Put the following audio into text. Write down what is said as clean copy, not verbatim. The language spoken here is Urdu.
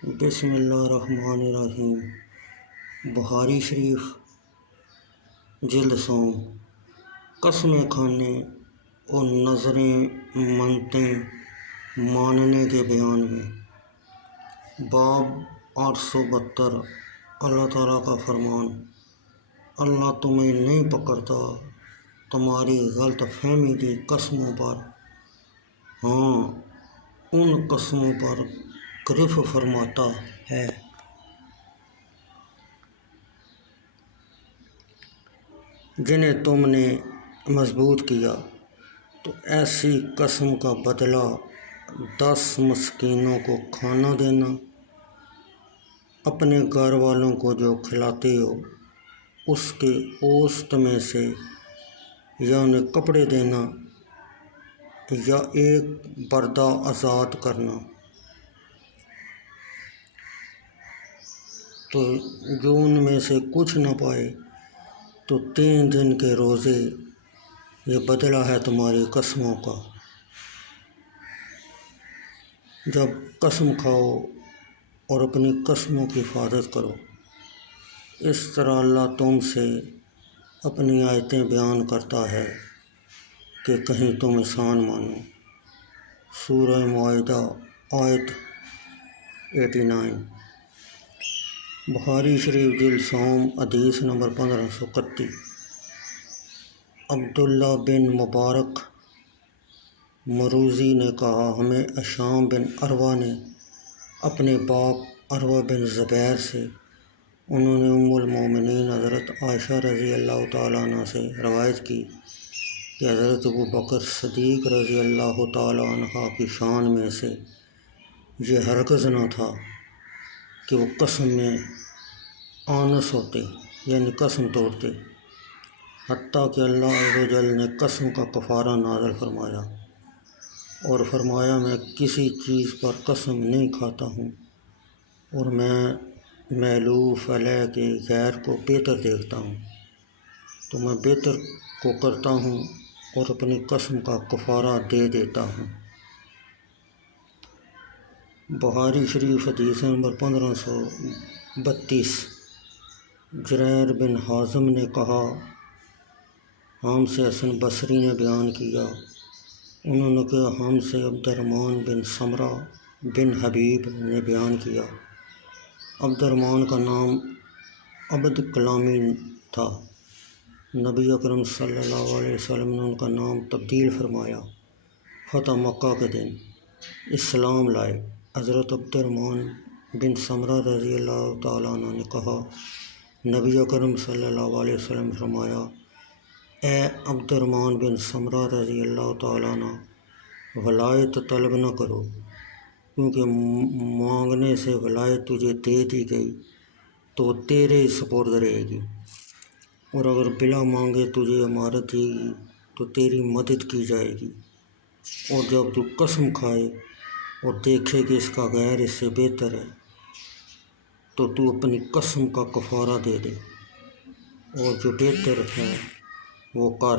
بسم اللہ الرحمن الرحیم۔ بخاری شریف جلد سوم، قسمیں کھانے اور نظریں منتیں ماننے کے بیان میں۔ باب 872۔ اللہ تعالیٰ کا فرمان: اللہ تمہیں نہیں پکڑتا تمہاری غلط فہمی کی قسموں پر، ہاں ان قسموں پر گرفت فرماتا ہے جنہیں تم نے مضبوط کیا، تو ایسی قسم کا بدلہ 10 مسکینوں کو کھانا دینا، اپنے گھر والوں کو جو کھلاتے ہو اس کے اوسط میں سے، یا انہیں کپڑے دینا، یا ایک بردہ آزاد کرنا۔ تو جو ان میں سے کچھ نہ پائے تو 3 دن کے روزے، یہ بدلہ ہے تمہاری قسموں کا۔ جب قسم کھاؤ اور اپنی قسموں کی حفاظت کرو، اس طرح اللہ تم سے اپنی آیتیں بیان کرتا ہے کہ کہیں تم احسان مانو۔ سورہ مائدہ آیت 89۔ بخاری شریف جلد سوم، حدیث نمبر 1531۔ عبداللہ بن مبارک مروزی نے کہا، ہمیں ہشام بن عروہ نے اپنے باپ عروہ بن زبیر سے، انہوں نے ام المومنین حضرت عائشہ رضی اللہ تعالیٰ عنہ سے روایت کی کہ حضرت ابوبکر صدیق رضی اللہ تعالیٰ عنہ کی شان میں سے یہ ہرگز نہ تھا کہ وہ قسم میں آنس ہوتے، یعنی قسم توڑتے، حتیٰ کہ اللہ عز و جل نے قسم کا کفارہ نازل فرمایا اور فرمایا، میں کسی چیز پر قسم نہیں کھاتا ہوں اور میں مألوف علیہ کے غیر کو بہتر دیکھتا ہوں، تو میں بہتر کو کرتا ہوں اور اپنی قسم کا کفارہ دے دیتا ہوں۔ بخاری شریف حدیث نمبر 1532۔ جریر بن حازم نے کہا، ہم سے حسن بصری نے بیان کیا، انہوں نے کہا ہم سے عبد الرحمن بن سمرہ بن حبیب نے بیان کیا۔ عبد الرحمن کا نام عبد کلامی تھا۔ نبی اکرم صلی اللہ علیہ وسلم نے ان کا نام تبدیل فرمایا فتح مکہ کے دن اسلام لائے۔ حضرت عبد الرحمن بن سمرہ رضی اللہ تعالیٰ عنہ نے کہا، نبی اکرم صلی اللہ علیہ وسلم نے فرمایا، اے عبد الرحمن بن سمرہ رضی اللہ تعالیٰ عنہ، ولایت طلب نہ کرو، کیونکہ مانگنے سے ولایت تجھے دے دی گئی تو تیرے سپرد رہے گی، اور اگر بلا مانگے تجھے امارت دی گئی تو تیری مدد کی جائے گی، اور جب تو قسم کھائے اور دیکھے کہ اس کا غیر اس سے بہتر ہے تو اپنی قسم کا کفارہ دے دے، اور جو بہتر ہے وہ کر۔